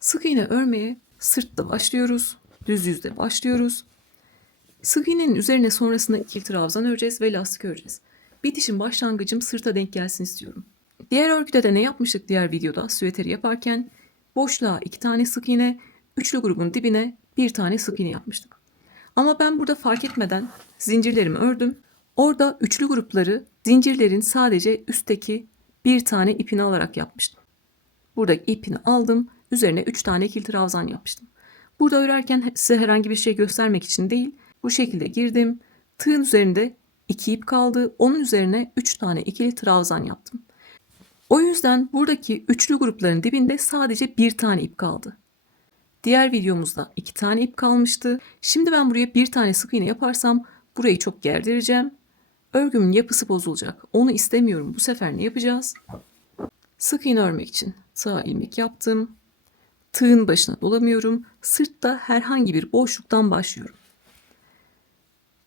Sık iğne örmeye sırtta başlıyoruz. Düz yüzde başlıyoruz. Sık iğnenin üzerine sonrasında ikili trabzan öreceğiz ve lastik öreceğiz. Bitişin başlangıcım sırta denk gelsin istiyorum. Diğer örgüde de ne yapmıştık diğer videoda süveteri yaparken? Boşluğa 2 tane sık iğne, üçlü grubun dibine 1 tane sık iğne yapmıştık. Ama ben burada fark etmeden zincirlerimi ördüm. Orada üçlü grupları zincirlerin sadece üstteki 1 tane ipini alarak yapmıştım. Buradaki ipini aldım. Üzerine 3 tane ikili trabzan yapmıştım. Burada örerken size herhangi bir şey göstermek için değil, bu şekilde girdim. Tığın üzerinde 2 ip kaldı. Onun üzerine 3 tane ikili trabzan yaptım. O yüzden buradaki üçlü grupların dibinde sadece 1 tane ip kaldı. Diğer videomuzda 2 tane ip kalmıştı. Şimdi ben buraya 1 tane sık iğne yaparsam burayı çok gerdireceğim. Örgümün yapısı bozulacak. Onu istemiyorum. Bu sefer ne yapacağız? Sık iğne örmek için tığa ilmek yaptım. Tığın başına dolamıyorum. Sırtta herhangi bir boşluktan başlıyorum.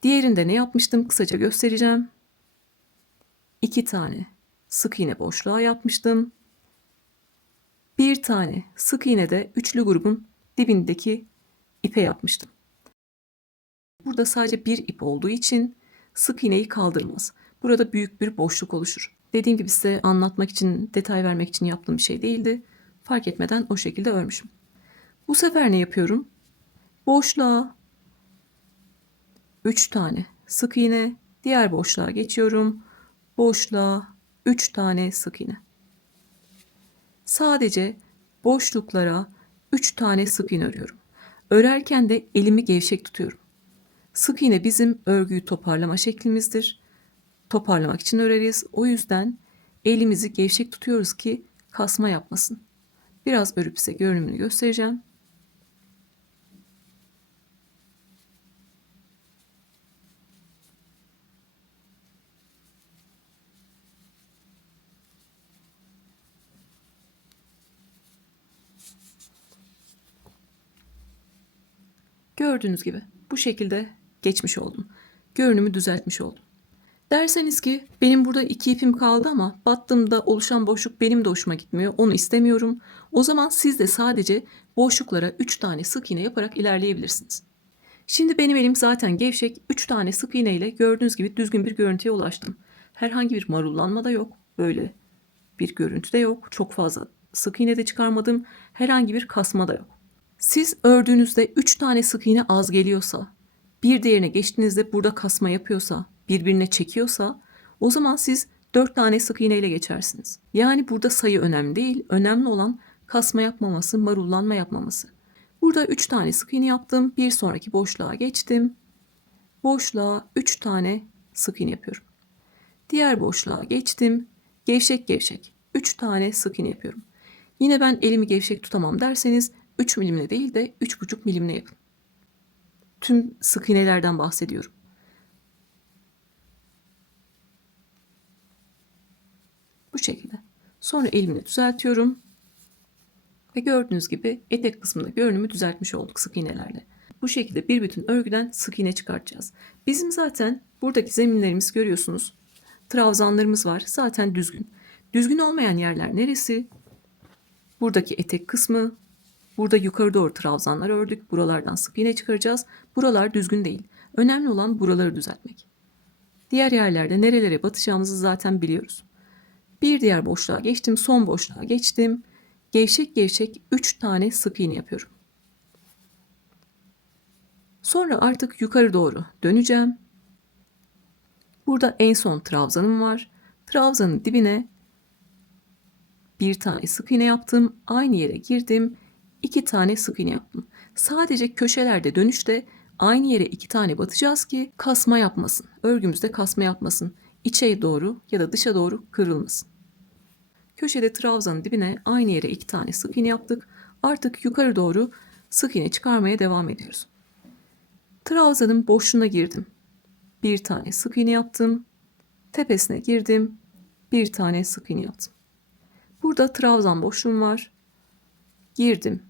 Diğerinde ne yapmıştım? Kısaca göstereceğim. 2 tane sık iğne boşluğa yapmıştım. 1 tane sık iğne de üçlü grubun dibindeki ipe yapmıştım. Burada sadece bir ip olduğu için sık iğneyi kaldırmaz. Burada büyük bir boşluk oluşur. Dediğim gibi size anlatmak için, detay vermek için yaptığım bir şey değildi. Fark etmeden o şekilde örmüşüm. Bu sefer ne yapıyorum? Boşluğa 3 tane sık iğne, diğer boşluğa geçiyorum. Boşluğa 3 tane sık iğne. Sadece boşluklara 3 tane sık iğne örüyorum. Örerken de elimi gevşek tutuyorum. Sık iğne bizim örgüyü toparlama şeklimizdir. Toparlamak için öreriz. O yüzden elimizi gevşek tutuyoruz ki kasma yapmasın. Biraz örüp size görünümünü göstereceğim. Gördüğünüz gibi bu şekilde geçmiş oldum. Görünümü düzeltmiş oldum. Derseniz ki benim burada 2 ipim kaldı ama battığımda oluşan boşluk benim de hoşuma gitmiyor. Onu istemiyorum. O zaman siz de sadece boşluklara 3 tane sık iğne yaparak ilerleyebilirsiniz. Şimdi benim elim zaten gevşek. 3 tane sık iğne ile gördüğünüz gibi düzgün bir görüntüye ulaştım. Herhangi bir marullanma da yok. Böyle bir görüntü de yok. Çok fazla sık iğne de çıkarmadım. Herhangi bir kasma da yok. Siz ördüğünüzde 3 tane sık iğne az geliyorsa, bir diğerine geçtiğinizde burada kasma yapıyorsa, birbirine çekiyorsa, o zaman siz 4 tane sık iğne ile geçersiniz. Yani burada sayı önemli değil. Önemli olan kasma yapmaması, marullanma yapmaması. Burada 3 tane sık iğne yaptım. Bir sonraki boşluğa geçtim. Boşluğa 3 tane sık iğne yapıyorum. Diğer boşluğa geçtim. Gevşek gevşek 3 tane sık iğne yapıyorum. Yine ben elimi gevşek tutamam derseniz 3 milimle değil de 3,5 milimle yapın. Tüm sık iğnelerden bahsediyorum. Bu şekilde. Sonra elimle düzeltiyorum. Ve gördüğünüz gibi etek kısmında görünümü düzeltmiş olduk sık iğnelerle. Bu şekilde bir bütün örgüden sık iğne çıkartacağız. Bizim zaten buradaki zeminlerimiz görüyorsunuz. Trabzanlarımız var. Zaten düzgün. Düzgün olmayan yerler neresi? Buradaki etek kısmı. Burada yukarı doğru trabzanlar ördük. Buralardan sık iğne çıkaracağız. Buralar düzgün değil. Önemli olan buraları düzeltmek. Diğer yerlerde nerelere batacağımızı zaten biliyoruz. Bir diğer boşluğa geçtim. Son boşluğa geçtim. Gevşek gevşek 3 tane sık iğne yapıyorum. Sonra artık yukarı doğru döneceğim. Burada en son trabzanım var. Trabzanın dibine bir tane sık iğne yaptım. Aynı yere girdim. 2 tane sık iğne yaptım. Sadece köşelerde dönüşte aynı yere 2 tane batacağız ki kasma yapmasın. Örgümüzde kasma yapmasın. İçe doğru ya da dışa doğru kırılmasın. Köşede trabzanın dibine aynı yere 2 tane sık iğne yaptık. Artık yukarı doğru sık iğne çıkarmaya devam ediyoruz. Trabzanın boşluğuna girdim. Bir tane sık iğne yaptım. Tepesine girdim. Bir tane sık iğne yaptım. Burada trabzan boşluğum var. Girdim.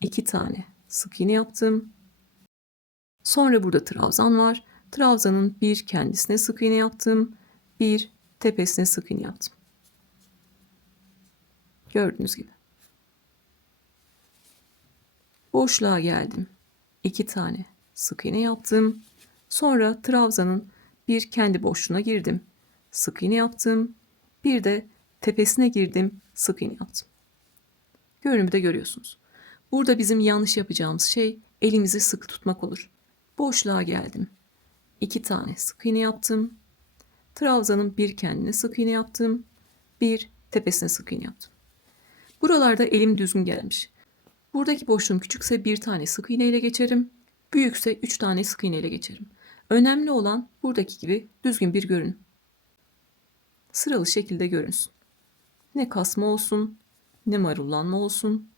2 tane sık iğne yaptım. Sonra burada trabzan var. Trabzanın bir kendisine sık iğne yaptım. Bir tepesine sık iğne yaptım. Gördüğünüz gibi. Boşluğa geldim. 2 tane sık iğne yaptım. Sonra trabzanın bir kendi boşluğuna girdim. Sık iğne yaptım. Bir de tepesine girdim. Sık iğne yaptım. Görünümü de görüyorsunuz. Burada bizim yanlış yapacağımız şey elimizi sıkı tutmak olur. Boşluğa geldim. 2 tane sık iğne yaptım. Trabzanın bir kendine sık iğne yaptım. Bir tepesine sık iğne yaptım. Buralarda elim düzgün gelmiş. Buradaki boşluğum küçükse bir tane sık iğne ile geçerim. Büyükse 3 tane sık iğne ile geçerim. Önemli olan buradaki gibi düzgün bir görün. Sıralı şekilde görünsün. Ne kasma olsun, ne marullanma olsun.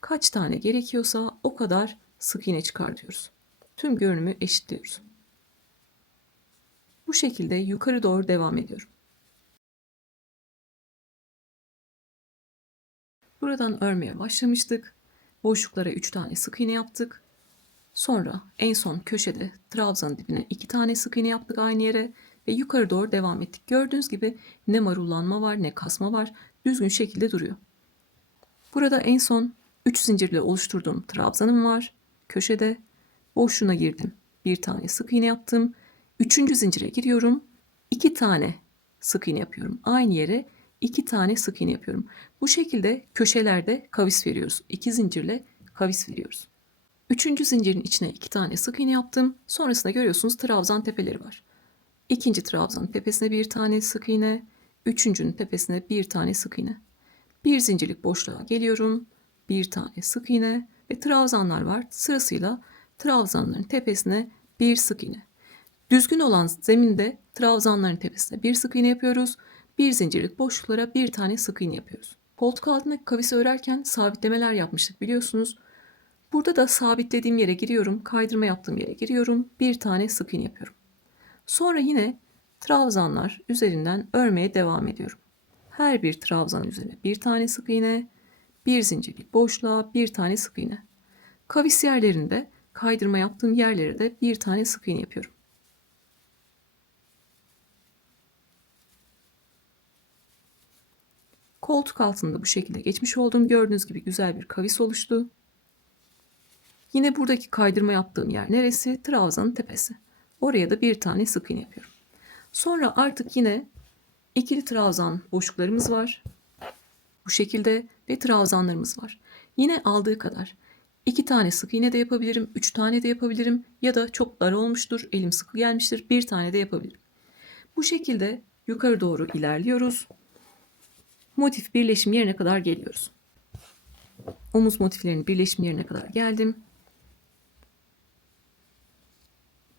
Kaç tane gerekiyorsa o kadar sık iğne çıkartıyoruz. Tüm görünümü eşitliyoruz. Bu şekilde yukarı doğru devam ediyorum. Buradan örmeye başlamıştık. Boşluklara 3 tane sık iğne yaptık. Sonra en son köşede trabzanın dibine 2 tane sık iğne yaptık aynı yere ve yukarı doğru devam ettik. Gördüğünüz gibi ne marullanma var ne kasma var. Düzgün şekilde duruyor. Burada en son 3 zincirle oluşturduğum trabzanım var. Köşede boşluğuna girdim. Bir tane sık iğne yaptım. 3. zincire giriyorum. 2 tane sık iğne yapıyorum. Aynı yere 2 tane sık iğne yapıyorum. Bu şekilde köşelerde kavis veriyoruz. 2 zincirle kavis veriyoruz. 3. zincirin içine 2 tane sık iğne yaptım. Sonrasında görüyorsunuz trabzan tepeleri var. 2. trabzanın tepesine bir tane sık iğne. 3.'ünün tepesine bir tane sık iğne. Bir zincirlik boşluğa geliyorum. Bir tane sık iğne ve trabzanlar var. Sırasıyla trabzanların tepesine bir sık iğne. Düzgün olan zeminde trabzanların tepesine bir sık iğne yapıyoruz. Bir zincirlik boşluklara bir tane sık iğne yapıyoruz. Koltuk altındaki kavisi örerken sabitlemeler yapmıştık biliyorsunuz. Burada da sabitlediğim yere giriyorum. Kaydırma yaptığım yere giriyorum. Bir tane sık iğne yapıyorum. Sonra yine trabzanlar üzerinden örmeye devam ediyorum. Her bir trabzan üzerine bir tane sık iğne, bir zincirlik boşluğa bir tane sık iğne. Kavis yerlerinde kaydırma yaptığım yerlere de bir tane sık iğne yapıyorum. Koltuk altında bu şekilde geçmiş oldum. Gördüğünüz gibi güzel bir kavis oluştu. Yine buradaki kaydırma yaptığım yer neresi? Trabzanın tepesi. Oraya da bir tane sık iğne yapıyorum. Sonra artık yine ikili trabzan boşluklarımız var. Bu şekilde ve trabzanlarımız var. Yine aldığı kadar 2 tane sık iğne de yapabilirim, 3 tane de yapabilirim ya da çok dar olmuştur, elim sıkı gelmiştir, bir tane de yapabilirim. Bu şekilde yukarı doğru ilerliyoruz. Motif birleşim yerine kadar geliyoruz. Omuz motiflerinin birleşim yerine kadar geldim.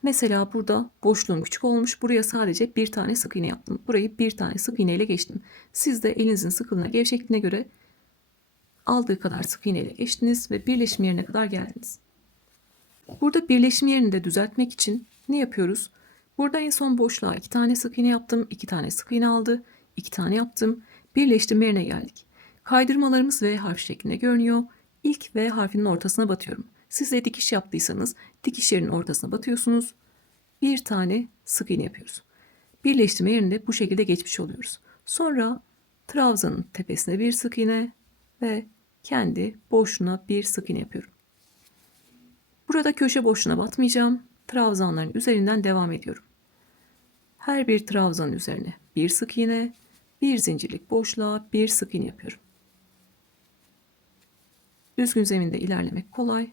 Mesela burada boşluğum küçük olmuş. Buraya sadece bir tane sık iğne yaptım. Burayı bir tane sık iğne ile geçtim. Siz de elinizin sıkılığına, gevşekliğine göre aldığı kadar sık iğne ile geçtiniz ve birleşim yerine kadar geldiniz. Burada birleşim yerini de düzeltmek için ne yapıyoruz? Burada en son boşluğa 2 tane sık iğne yaptım. 2 tane sık iğne aldı. 2 tane yaptım. Birleştirme yerine geldik. Kaydırmalarımız V harf şeklinde görünüyor. İlk V harfinin ortasına batıyorum. Siz de dikiş yaptıysanız dikiş yerinin ortasına batıyorsunuz. Bir tane sık iğne yapıyoruz. Birleştirme yerinde bu şekilde geçmiş oluyoruz. Sonra trabzanın tepesine bir sık iğne ve kendi boşluğuna bir sık iğne yapıyorum. Burada köşe boşluğuna batmayacağım. Trabzanların üzerinden devam ediyorum. Her bir trabzanın üzerine bir sık iğne, bir zincirlik boşluğa bir sık iğne yapıyorum. Düzgün zeminde ilerlemek kolay.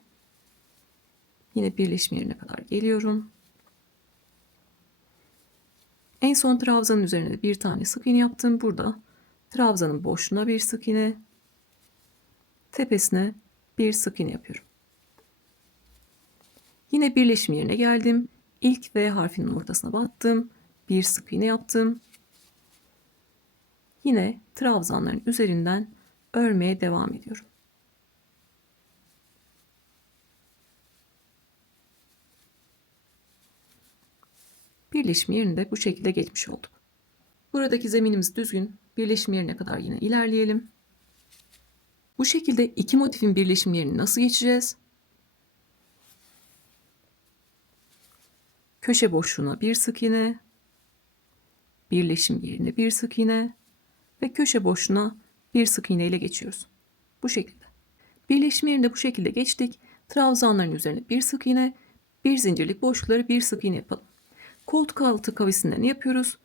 Yine birleşim yerine kadar geliyorum. En son trabzanın üzerine de bir tane sık iğne yaptım. Burada trabzanın boşluğuna bir sık iğne, tepesine bir sık iğne yapıyorum. Yine birleşim yerine geldim. İlk V harfinin ortasına battım. Bir sık iğne yaptım. Yine trabzanların üzerinden örmeye devam ediyorum. Birleşim yerinde bu şekilde geçmiş olduk. Buradaki zeminimiz düzgün. Birleşim yerine kadar yine ilerleyelim. Bu şekilde iki motifin birleşim yerini nasıl geçeceğiz? Köşe boşluğuna bir sık iğne, birleşim yerine bir sık iğne ve köşe boşluğuna bir sık iğne ile geçiyoruz. Bu şekilde. Birleşme yerinde bu şekilde geçtik. Trabzanların üzerine bir sık iğne, bir zincirlik boşlukları bir sık iğne yapalım. Koltuk altı kavisinde ne yapıyoruz?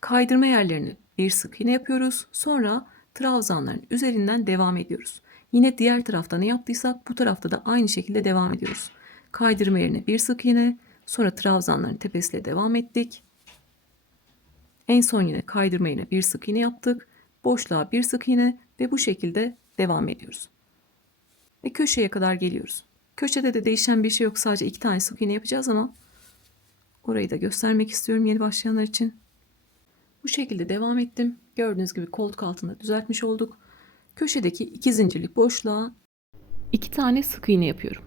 Kaydırma yerlerini bir sık iğne yapıyoruz. Sonra trabzanların üzerinden devam ediyoruz. Yine diğer tarafta ne yaptıysak bu tarafta da aynı şekilde devam ediyoruz. Kaydırma yerine bir sık iğne, sonra trabzanların tepesiyle devam ettik. En son yine kaydırma yerine bir sık iğne yaptık. Boşluğa bir sık iğne ve bu şekilde devam ediyoruz. Ve köşeye kadar geliyoruz. Köşede de değişen bir şey yok. Sadece 2 tane sık iğne yapacağız ama orayı da göstermek istiyorum yeni başlayanlar için. Bu şekilde devam ettim. Gördüğünüz gibi koltuk altında düzeltmiş olduk. Köşedeki 2 zincirlik boşluğa 2 tane sık iğne yapıyorum.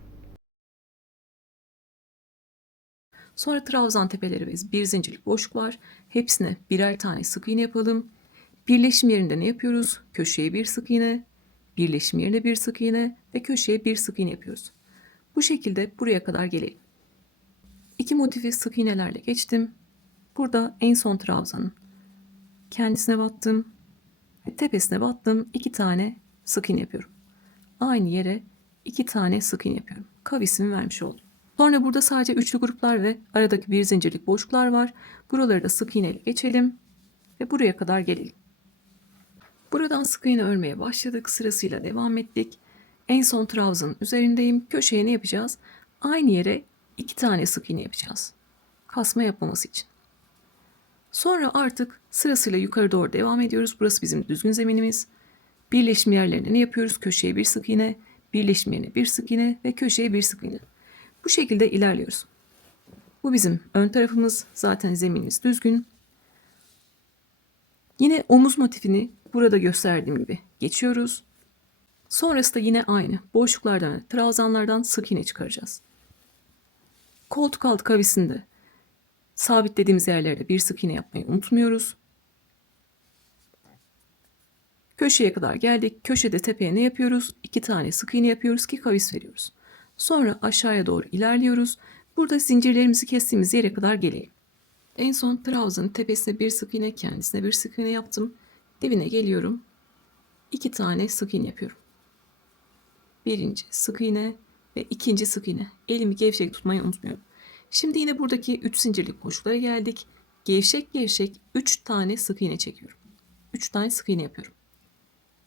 Sonra trabzan tepeleri ve bir zincirlik boşluk var. Hepsine birer tane sık iğne yapalım. Birleşim yerinde ne yapıyoruz? Köşeye bir sık iğne, birleşim yerine bir sık iğne ve köşeye bir sık iğne yapıyoruz. Bu şekilde buraya kadar gelelim. İki motifi sık iğnelerle geçtim. Burada en son trabzanın kendisine battım ve tepesine battım. 2 tane sık iğne yapıyorum. Aynı yere 2 tane sık iğne yapıyorum. Kavisimi vermiş oldum. Sonra burada sadece üçlü gruplar ve aradaki bir zincirlik boşluklar var. Buraları da sık iğneyle geçelim ve buraya kadar gelelim. Buradan sık iğne örmeye başladık. Sırasıyla devam ettik. En son trabzanın üzerindeyim. Köşeye ne yapacağız? Aynı yere 2 tane sık iğne yapacağız. Kasma yapmaması için. Sonra artık sırasıyla yukarı doğru devam ediyoruz. Burası bizim düzgün zeminimiz. Birleşim yerlerine ne yapıyoruz? Köşeye bir sık iğne, birleşim yerine bir sık iğne ve köşeye bir sık iğne. Bu şekilde ilerliyoruz. Bu bizim ön tarafımız. Zaten zeminimiz düzgün. Yine omuz motifini burada gösterdiğim gibi geçiyoruz. Sonrası da yine aynı. Boşluklardan, trabzanlardan sık iğne çıkaracağız. Koltuk altı kavisinde sabitlediğimiz yerlerde bir sık iğne yapmayı unutmuyoruz. Köşeye kadar geldik. Köşede tepeye ne yapıyoruz? 2 tane sık iğne yapıyoruz ki kavis veriyoruz. Sonra aşağıya doğru ilerliyoruz. Burada zincirlerimizi kestiğimiz yere kadar gelelim. En son trabzanın tepesine bir sık iğne, kendisine bir sık iğne yaptım. Dibine geliyorum. 2 tane sık iğne yapıyorum. Birinci sık iğne ve ikinci sık iğne. Elimi gevşek tutmayı unutmuyorum. Şimdi yine buradaki 3 zincirlik boşluklara geldik. Gevşek gevşek 3 tane sık iğne çekiyorum. 3 tane sık iğne yapıyorum.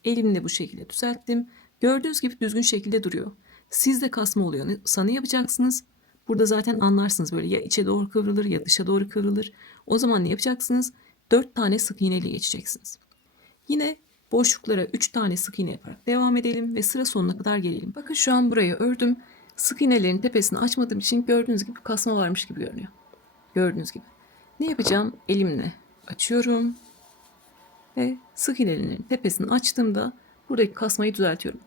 Elimle bu şekilde düzelttim. Gördüğünüz gibi düzgün şekilde duruyor. Sizde kasma oluyorsa ne yapacaksınız? Burada zaten anlarsınız, böyle ya içe doğru kıvrılır ya dışa doğru kıvrılır. O zaman ne yapacaksınız? 4 tane sık iğne ile geçeceksiniz. Yine boşluklara 3 tane sık iğne yaparak devam edelim ve sıra sonuna kadar gelelim. Bakın şu an burayı ördüm. Sık iğnelerin tepesini açmadığım için gördüğünüz gibi kasma varmış gibi görünüyor. Gördüğünüz gibi. Ne yapacağım? Elimle açıyorum ve sık iğnelerin tepesini açtığımda buradaki kasmayı düzeltiyorum.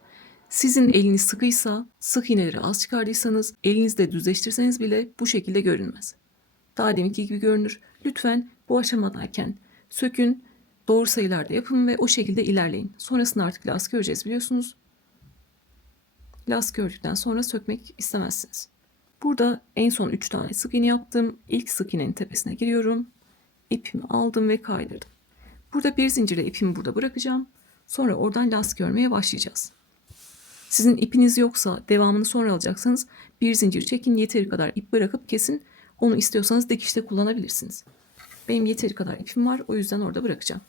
Sizin eliniz sıkıysa, sık iğneleri az çıkardıysanız, elinizde düzleştirseniz bile bu şekilde görünmez. Daha deminki gibi görünür. Lütfen bu aşamadayken sökün, doğru sayılarda yapın ve o şekilde ilerleyin. Sonrasında artık lastik öreceğiz biliyorsunuz. Lastik ördükten sonra sökmek istemezsiniz. Burada en son 3 tane sık iğne yaptım. İlk sık iğnenin tepesine giriyorum. İpimi aldım ve kaydırdım. Burada bir zincirle ipimi burada bırakacağım. Sonra oradan lastik örmeye başlayacağız. Sizin ipiniz yoksa, devamını sonra alacaksanız bir zincir çekin, yeteri kadar ip bırakıp kesin. Onu istiyorsanız dikişte kullanabilirsiniz. Benim yeteri kadar ipim var, o yüzden orada bırakacağım.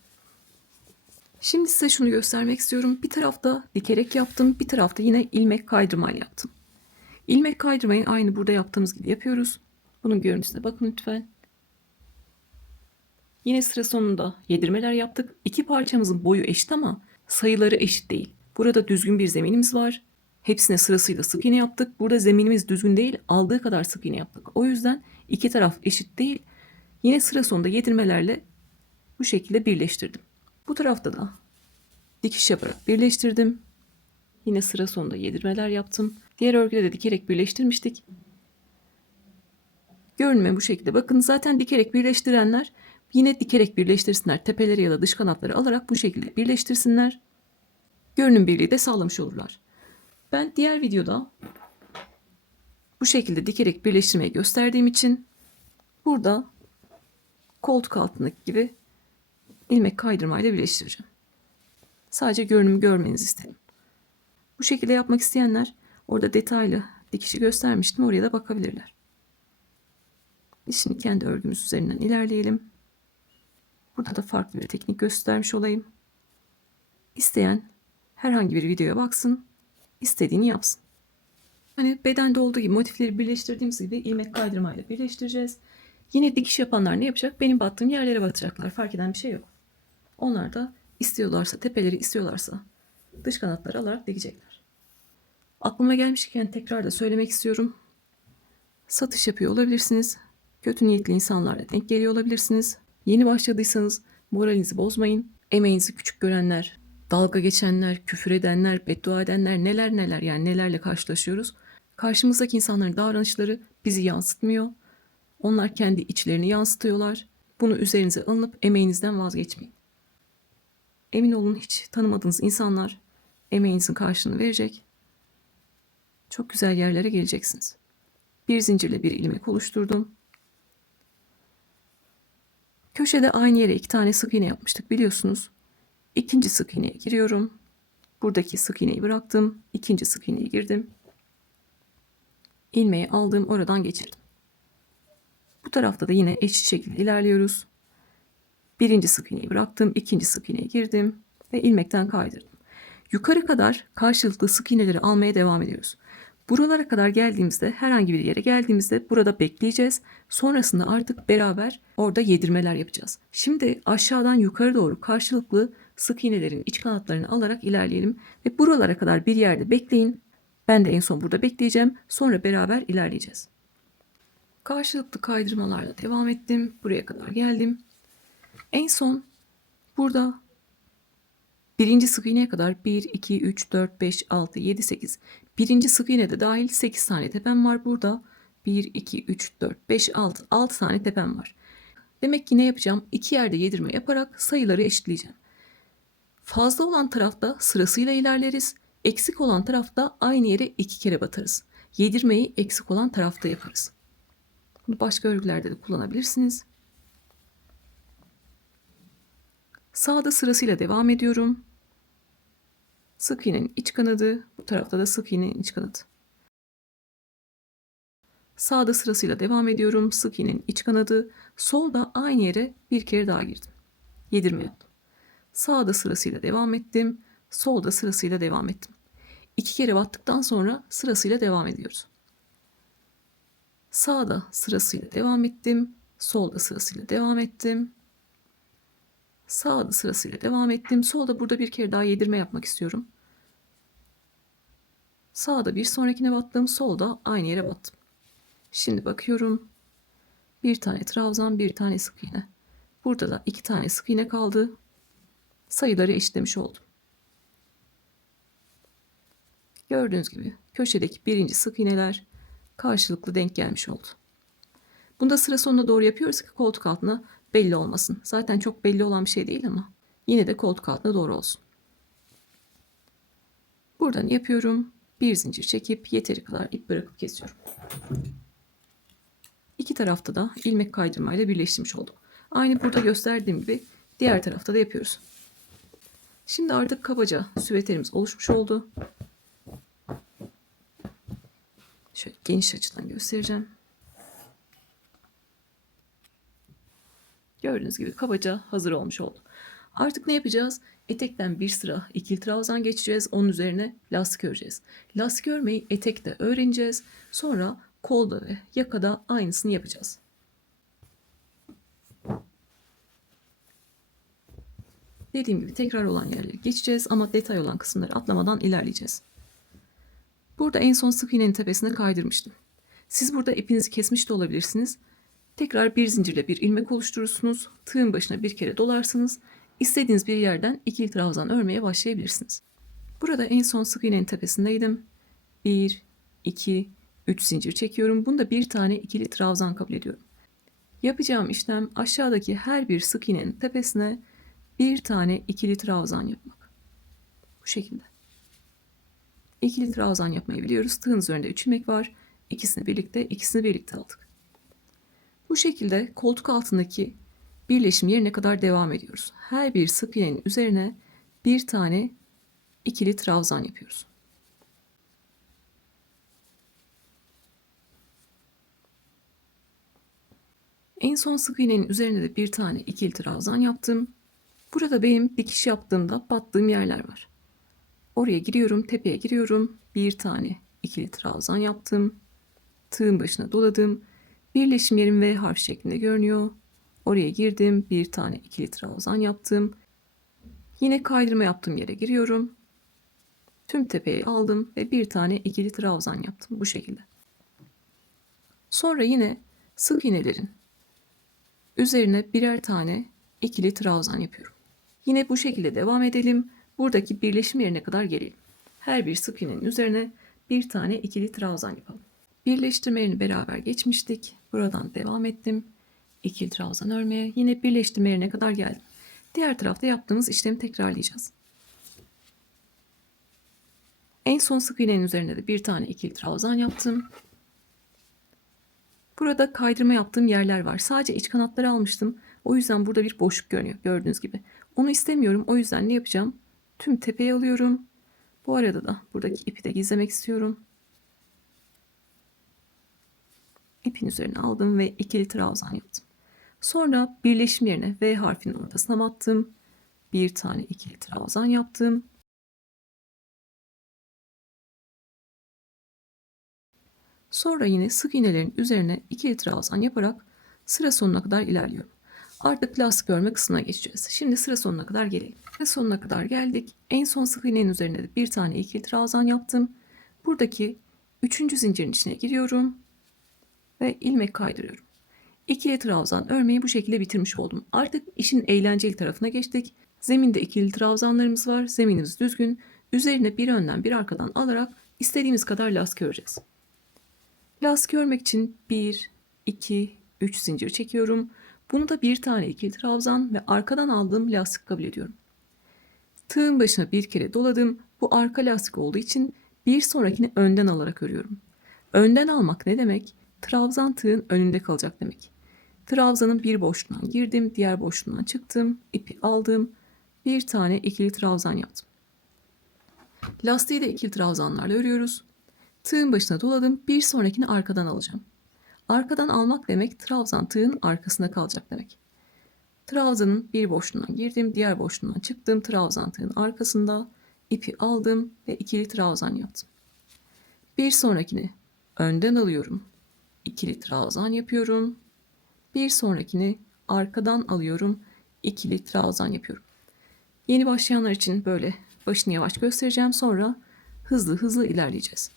Şimdi size şunu göstermek istiyorum. Bir tarafta dikerek yaptım, bir tarafta yine ilmek kaydırmayla yaptım. İlmek kaydırmayı aynı burada yaptığımız gibi yapıyoruz. Bunun görüntüsüne bakın lütfen. Yine sıra sonunda yedirmeler yaptık. İki parçamızın boyu eşit ama sayıları eşit değil. Burada düzgün bir zeminimiz var. Hepsine sırasıyla sık iğne yaptık. Burada zeminimiz düzgün değil, aldığı kadar sık iğne yaptık. O yüzden iki taraf eşit değil. Yine sıra sonunda yedirmelerle bu şekilde birleştirdim. Bu tarafta da dikiş yaparak birleştirdim. Yine sıra sonunda yedirmeler yaptım. Diğer örgüde de dikerek birleştirmiştik. Görünüme bu şekilde. Bakın zaten dikerek birleştirenler yine dikerek birleştirsinler. Tepeleri ya da dış kanatları alarak bu şekilde birleştirsinler. Görünüm birliği de sağlamış olurlar. Ben diğer videoda bu şekilde dikerek birleştirmeyi gösterdiğim için burada koltuk altındaki gibi ilmek kaydırmayla birleştireceğim. Sadece görünümü görmenizi istedim. Bu Bu şekilde yapmak isteyenler orada detaylı dikişi göstermiştim. Oraya da bakabilirler. Biz şimdi kendi örgümüz üzerinden ilerleyelim. Burada da farklı bir teknik göstermiş olayım. İsteyen herhangi bir videoya baksın, istediğini yapsın. Hani bedende olduğu gibi motifleri birleştirdiğimiz gibi ilmek kaydırmayla birleştireceğiz. Yine dikiş yapanlar ne yapacak? Benim battığım yerlere batacaklar. Fark eden bir şey yok. Onlar da istiyorlarsa, tepeleri istiyorlarsa dış kanatları alarak dikecekler. Aklıma gelmişken tekrar da söylemek istiyorum. Satış yapıyor olabilirsiniz. Kötü niyetli insanlarla denk geliyor olabilirsiniz. Yeni başladıysanız moralinizi bozmayın. Emeğinizi küçük görenler, dalga geçenler, küfür edenler, beddua edenler neler neler yani nelerle karşılaşıyoruz. Karşımızdaki insanların davranışları bizi yansıtmıyor. Onlar kendi içlerini yansıtıyorlar. Bunu üzerinize alınıp emeğinizden vazgeçmeyin. Emin olun hiç tanımadığınız insanlar emeğinizin karşılığını verecek. Çok güzel yerlere geleceksiniz. Bir zincirle bir ilmek oluşturdum. Köşede aynı yere 2 tane sık iğne yapmıştık biliyorsunuz. İkinci sık iğneye giriyorum. Buradaki sık iğneyi bıraktım. İkinci sık iğneye girdim. İlmeği aldım, oradan geçirdim. Bu tarafta da yine eşit şekilde ilerliyoruz. Birinci sık iğneyi bıraktım, ikinci sık iğneye girdim ve ilmekten kaydırdım. Yukarı kadar karşılıklı sık iğneleri almaya devam ediyoruz. Buralara kadar geldiğimizde, herhangi bir yere geldiğimizde burada bekleyeceğiz. Sonrasında artık beraber orada yedirmeler yapacağız. Şimdi aşağıdan yukarı doğru karşılıklı sık iğnelerin iç kanatlarını alarak ilerleyelim ve buralara kadar bir yerde bekleyin. Ben de en son burada bekleyeceğim. Sonra beraber ilerleyeceğiz. Karşılıklı kaydırmalarla devam ettim. Buraya kadar geldim. En son burada birinci sık iğneye kadar 1, 2, 3, 4, 5, 6, 7, 8. Birinci sık iğne de dahil 8 tane tepem var burada. 1, 2, 3, 4, 5, 6. 6 tane tepem var. Demek ki ne yapacağım? 2 yerde yedirme yaparak sayıları eşitleyeceğim. Fazla olan tarafta sırasıyla ilerleriz. Eksik olan tarafta aynı yere 2 kere batarız. Yedirmeyi eksik olan tarafta yaparız. Bunu başka örgülerde de kullanabilirsiniz. Sağda sırasıyla devam ediyorum. Sık iğnenin iç kanadı, bu tarafta da sık iğnenin iç kanadı. Sağda sırasıyla devam ediyorum. Sık iğnenin iç kanadı, solda aynı yere bir kere daha girdim. Yedirme yaptım. Sağda sırasıyla devam ettim. Solda sırasıyla devam ettim. 2 kere battıktan sonra sırasıyla devam ediyoruz. Sağda sırasıyla devam ettim. Solda sırasıyla devam ettim. Sağda sırasıyla devam ettim. Solda burada bir kere daha yedirme yapmak istiyorum. Sağda bir sonrakine battım. Solda aynı yere battım. Şimdi bakıyorum. Bir tane trabzan, bir tane sık iğne. Burada da 2 tane sık iğne kaldı. Sayıları eşitlemiş oldum. Gördüğünüz gibi köşedeki birinci sık iğneler karşılıklı denk gelmiş oldu. Bunda sıra sonuna doğru yapıyoruz ki koltuk altına belli olmasın. Zaten çok belli olan bir şey değil ama yine de koltuk altına doğru olsun. Buradan yapıyorum. Bir zincir çekip yeteri kadar ip bırakıp kesiyorum. İki tarafta da ilmek kaydırmayla birleştirmiş oldum. Aynı burada gösterdiğim gibi diğer tarafta da yapıyoruz. Şimdi artık kabaca süveterimiz oluşmuş oldu. Şöyle geniş açıdan göstereceğim. Gördüğünüz gibi kabaca hazır olmuş oldu. Artık ne yapacağız? Etekten bir sıra ikili trabzan geçeceğiz. Onun üzerine lastik öreceğiz. Lastik örmeyi etekte öğreneceğiz. Sonra kolda ve yakada aynısını yapacağız. Dediğim gibi tekrar olan yerleri geçeceğiz ama detay olan kısımları atlamadan ilerleyeceğiz. Burada en son sık iğnenin tepesine kaydırmıştım. Siz burada ipinizi kesmiş de olabilirsiniz. Tekrar bir zincirle bir ilmek oluşturursunuz. Tığın başına bir kere dolarsınız. İstediğiniz bir yerden ikili trabzan örmeye başlayabilirsiniz. Burada en son sık iğnenin tepesindeydim. 1, 2, 3 zincir çekiyorum. Bunda bir tane ikili trabzan kabul ediyorum. Yapacağım işlem aşağıdaki her bir sık iğnenin tepesine bir tane ikili trabzan yapmak. Bu şekilde. İkili trabzan yapmayı biliyoruz. Tığın üzerinde 3 ilmek var. İkisini birlikte aldık. Bu şekilde koltuk altındaki birleşim yerine kadar devam ediyoruz. Her bir sık iğnenin üzerine bir tane ikili trabzan yapıyoruz. En son sık iğnenin üzerine de bir tane ikili trabzan yaptım. Burada benim dikiş yaptığımda battığım yerler var. Oraya giriyorum, tepeye giriyorum. Bir tane ikili trabzan yaptım. Tığın başına doladım. Birleşim yerim V harf şeklinde görünüyor. Oraya girdim. Bir tane ikili trabzan yaptım. Yine kaydırma yaptığım yere giriyorum. Tüm tepeyi aldım ve bir tane ikili trabzan yaptım bu şekilde. Sonra yine sık iğnelerin üzerine birer tane ikili trabzan yapıyorum. Yine bu şekilde devam edelim. Buradaki birleşim yerine kadar gelelim. Her bir sık iğnenin üzerine bir tane ikili trabzan yapalım. Birleştirme yerini beraber geçmiştik. Buradan devam ettim. İkili trabzan örmeye. Yine birleştirme yerine kadar geldim. Diğer tarafta yaptığımız işlemi tekrarlayacağız. En son sık iğnenin üzerine de bir tane ikili trabzan yaptım. Burada kaydırma yaptığım yerler var. Sadece iç kanatları almıştım. O yüzden burada bir boşluk görünüyor gördüğünüz gibi. Onu istemiyorum. O yüzden ne yapacağım? Tüm tepeyi alıyorum. Bu arada da buradaki ipi de gizlemek istiyorum. İpin üzerine aldım ve ikili trabzan yaptım. Sonra birleşim yerine V harfinin ortasına battım. Bir tane ikili trabzan yaptım. Sonra yine sık iğnelerin üzerine ikili trabzan yaparak sıra sonuna kadar ilerliyorum. Artık lastik örme kısmına geçeceğiz. Şimdi sıra sonuna kadar gelelim. Sıra sonuna kadar geldik. En son sık iğnenin üzerine de bir tane ikili trabzan yaptım. Buradaki 3. zincirin içine giriyorum ve ilmek kaydırıyorum. İkili trabzan örmeyi bu şekilde bitirmiş oldum. Artık işin eğlenceli tarafına geçtik. Zeminde ikili trabzanlarımız var. Zeminimiz düzgün. Üzerine bir önden bir arkadan alarak istediğimiz kadar lastik öreceğiz. Lastik örmek için 1, 2, 3 zincir çekiyorum. Bunu da bir tane ikili trabzan ve arkadan aldığım lastik kabul ediyorum. Tığın başına bir kere doladım. Bu arka lastik olduğu için bir sonrakini önden alarak örüyorum. Önden almak ne demek? Trabzan tığın önünde kalacak demek. Trabzanın bir boşluğundan girdim, diğer boşluğundan çıktım, ipi aldım, bir tane ikili trabzan yaptım. Lastiği de ikili trabzanlarla örüyoruz. Tığın başına doladım, bir sonrakini arkadan alacağım. Arkadan almak demek trabzan tığın arkasında kalacak demek. Trabzanın bir boşluğundan girdim, diğer boşluğundan çıktım, trabzan tığın arkasında ipi aldım ve ikili trabzan yaptım. Bir sonrakini önden alıyorum, ikili trabzan yapıyorum. Bir sonrakini arkadan alıyorum, ikili trabzan yapıyorum. Yeni başlayanlar için böyle başını yavaş göstereceğim, sonra hızlı hızlı ilerleyeceğiz.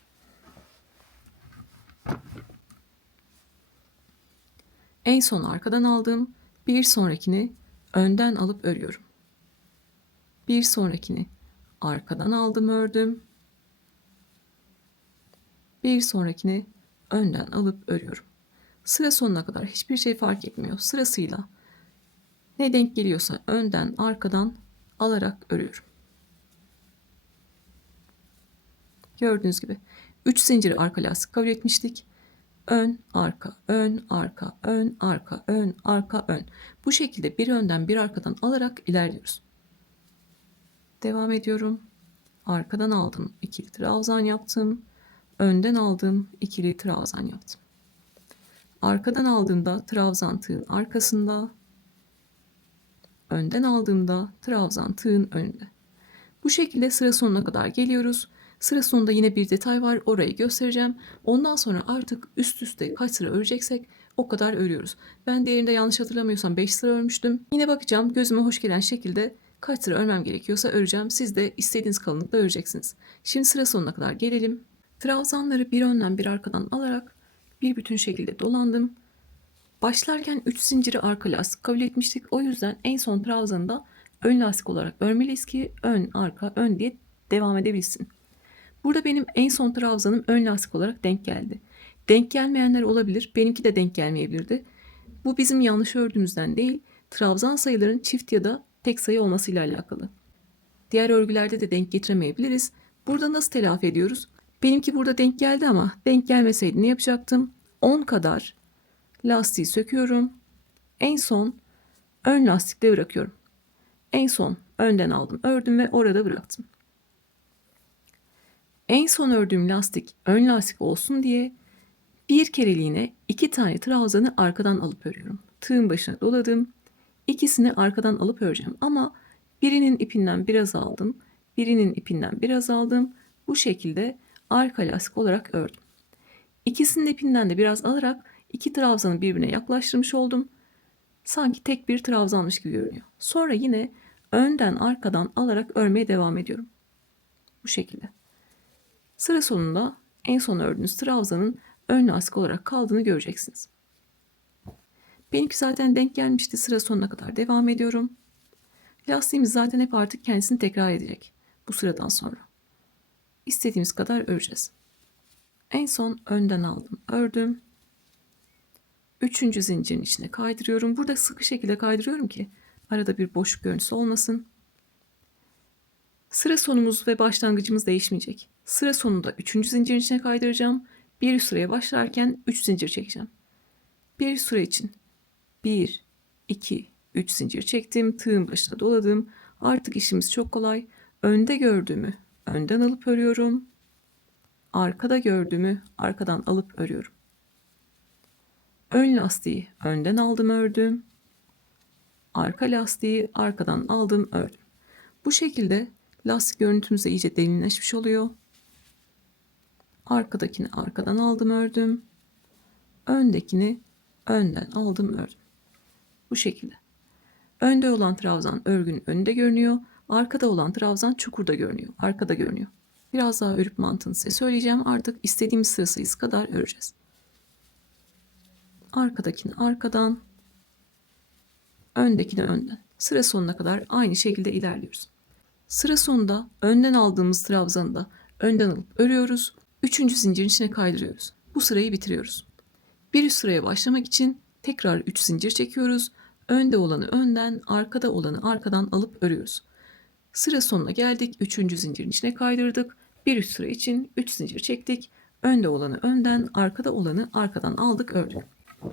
En son arkadan aldım, bir sonrakini önden alıp örüyorum. Bir sonrakini arkadan aldım, ördüm. Bir sonrakini önden alıp örüyorum. Sıra sonuna kadar hiçbir şey fark etmiyor. Sırasıyla ne denk geliyorsa önden arkadan alarak örüyorum. Gördüğünüz gibi 3 zinciri arka lastik kabul etmiştik. Ön, arka, ön, arka, ön, arka, ön, arka, ön. Bu şekilde bir önden bir arkadan alarak ilerliyoruz. Devam ediyorum. Arkadan aldım, ikili trabzan yaptım. Önden aldım, ikili trabzan yaptım. Arkadan aldığımda trabzan tığın arkasında, önden aldığımda trabzan tığın önünde. Bu şekilde sıra sonuna kadar geliyoruz. Sıra sonunda yine bir detay var, orayı göstereceğim. Ondan sonra artık üst üste kaç sıra öreceksek o kadar örüyoruz. Ben diğerinde yanlış hatırlamıyorsam 5 sıra örmüştüm. Yine bakacağım, gözüme hoş gelen şekilde kaç sıra örmem gerekiyorsa öreceğim. Siz de istediğiniz kalınlıkta öreceksiniz. Şimdi sıra sonuna kadar gelelim. Trabzanları bir önden bir arkadan alarak bir bütün şekilde dolandım. Başlarken 3 zinciri arka lastik kabul etmiştik. O yüzden en son trabzanı da ön lastik olarak örmeliyiz ki ön, arka, ön diye devam edebilsin. Burada benim en son trabzanım ön lastik olarak denk geldi. Denk gelmeyenler olabilir. Benimki de denk gelmeyebilirdi. Bu bizim yanlış ördüğümüzden değil, trabzan sayıların çift ya da tek sayı olmasıyla alakalı. Diğer örgülerde de denk getiremeyebiliriz. Burada nasıl telafi ediyoruz? Benimki burada denk geldi ama denk gelmeseydi ne yapacaktım? 10 kadar lastiği söküyorum. En son ön lastikle bırakıyorum. En son önden aldım, ördüm ve orada bıraktım. En son ördüğüm lastik ön lastik olsun diye Bir kereliğine 2 tane trabzanı arkadan alıp örüyorum. Tığın başına doladım. İkisini arkadan alıp öreceğim ama birinin ipinden biraz aldım, birinin ipinden biraz aldım. Bu şekilde arka lastik olarak ördüm. İkisinin ipinden de biraz alarak iki trabzanı birbirine yaklaştırmış oldum. Sanki tek bir trabzanmış gibi görünüyor. Sonra yine önden arkadan alarak örmeye devam ediyorum. Bu şekilde. Sıra sonunda en son ördüğünüz trabzanın ön lastik olarak kaldığını göreceksiniz. Benimki zaten denk gelmişti. Sıra sonuna kadar devam ediyorum. Lastiğimiz zaten hep artık kendisini tekrar edecek bu sıradan sonra. İstediğimiz kadar öreceğiz. En son önden aldım, ördüm. Üçüncü zincirin içine kaydırıyorum. Burada sıkı şekilde kaydırıyorum ki arada bir boşluk görüntüsü olmasın. Sıra sonumuz ve başlangıcımız değişmeyecek. Sıra sonunda üçüncü zincirin içine kaydıracağım. Bir üst sıraya başlarken 3 zincir çekeceğim. Bir üst sıra için 1, 2, 3 zincir çektim. Tığın başına doladım. Artık işimiz çok kolay. Önde gördüğümü önden alıp örüyorum. Arkada gördüğümü arkadan alıp örüyorum. Ön lastiği önden aldım, ördüm. Arka lastiği arkadan aldım, ördüm. Bu şekilde lastik görüntümüz de iyice derinleşmiş oluyor. Arkadakini arkadan aldım, ördüm. Öndekini önden aldım, ördüm. Bu şekilde. Önde olan trabzan örgünün önünde görünüyor. Arkada olan trabzan çukurda görünüyor. Arkada görünüyor. Biraz daha örüp mantığını size söyleyeceğim. Artık istediğimiz sıra sayısı kadar öreceğiz. Arkadakini arkadan, öndekini önden. Sıra sonuna kadar aynı şekilde ilerliyoruz. Sıra sonunda önden aldığımız trabzanı da önden alıp örüyoruz. Üçüncü zincirin içine kaydırıyoruz. Bu sırayı bitiriyoruz. Bir üst sıraya başlamak için tekrar 3 zincir çekiyoruz. Önde olanı önden, arkada olanı arkadan alıp örüyoruz. Sıra sonuna geldik. Üçüncü zincirin içine kaydırdık. Bir üst sıra için 3 zincir çektik. Önde olanı önden, arkada olanı arkadan aldık, ördük.